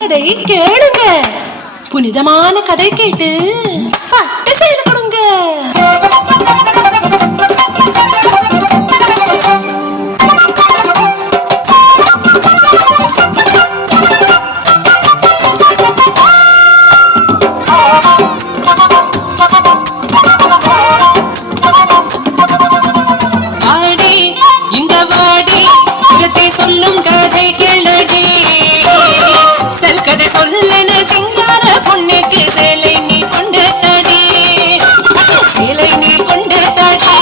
கதை கேளுங்க. புனிதமான கதை கேட்டு பட்டு செய்து கொடுங்க. சொல்லும் கதை கேளடி, கதை சொல்லன சிங்கார பொண்ணுக்கு சேலை நீ கொண்டு தடி, சேலை நீ கொண்டு தடி.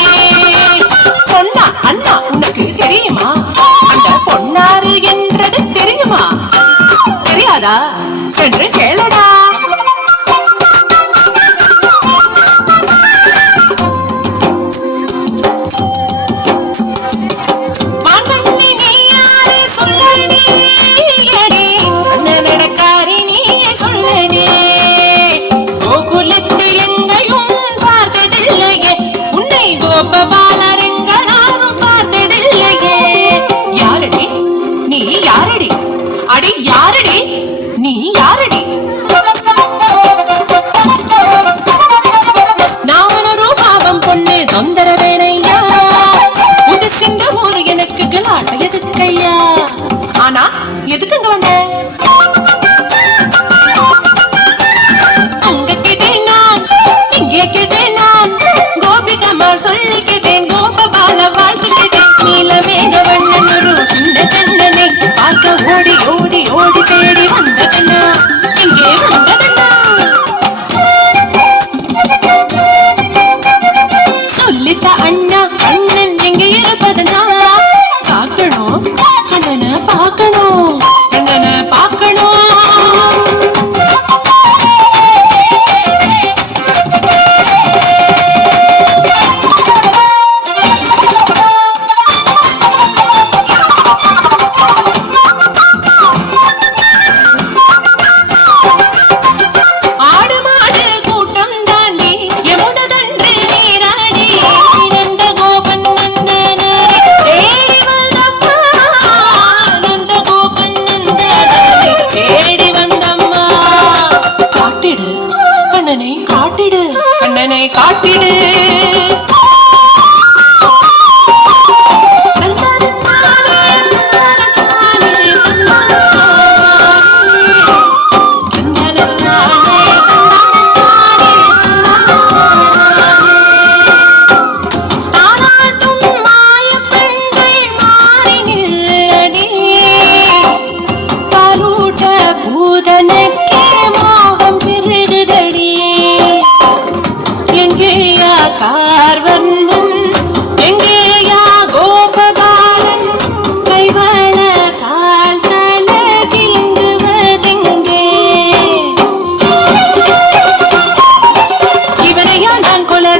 பொன்னா அண்ணா உனக்கு தெரியுமா? அந்த பொன்னாறு என்றது தெரியுமா? தெரியாதா? சென்று கேளடா. நீ யாரடி? நான் ஒரு பாவம் பொண்ணு தொந்தரவேனையா, புது சிங்க ஊர் எனக்கு கலாட்ட எதுக்கையா? ஆனா எதுக்குங்க வந்த? அங்க கேட்டேன் நான், இங்கே கேட்டேன் நான், கோபிகமார் சொல்லி கேட்டேன், கோபபால வாழ்த்து கேட்டேன், நீலமேக வண்ணன் ஒரு சின்ன கண்ணனை பார்க்க ஓடி ஓடி ஓடி தேடி வந்த கண்ணா, இங்கே வந்த கண்ணா. சொல்லித்த அண்ணா அண்ணன் எங்கே இருப்பதனா, பார்க்கணும் அண்ணனை பார்க்கணும், அண்ணனை பார்க்கணும். கண்ணனை காட்டிடு.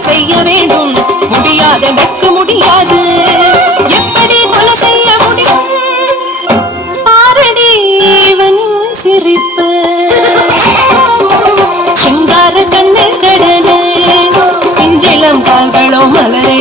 செய்ய வேண்டும் முடியாது, எனக்கு முடியாது, எப்படி கொலை செய்ய முடியும்? பாரடி இவனின் சிரிப்பு, சிங்கார கண்ணு கடனே, சிஞ்சிலம் கால்களோ மலரே.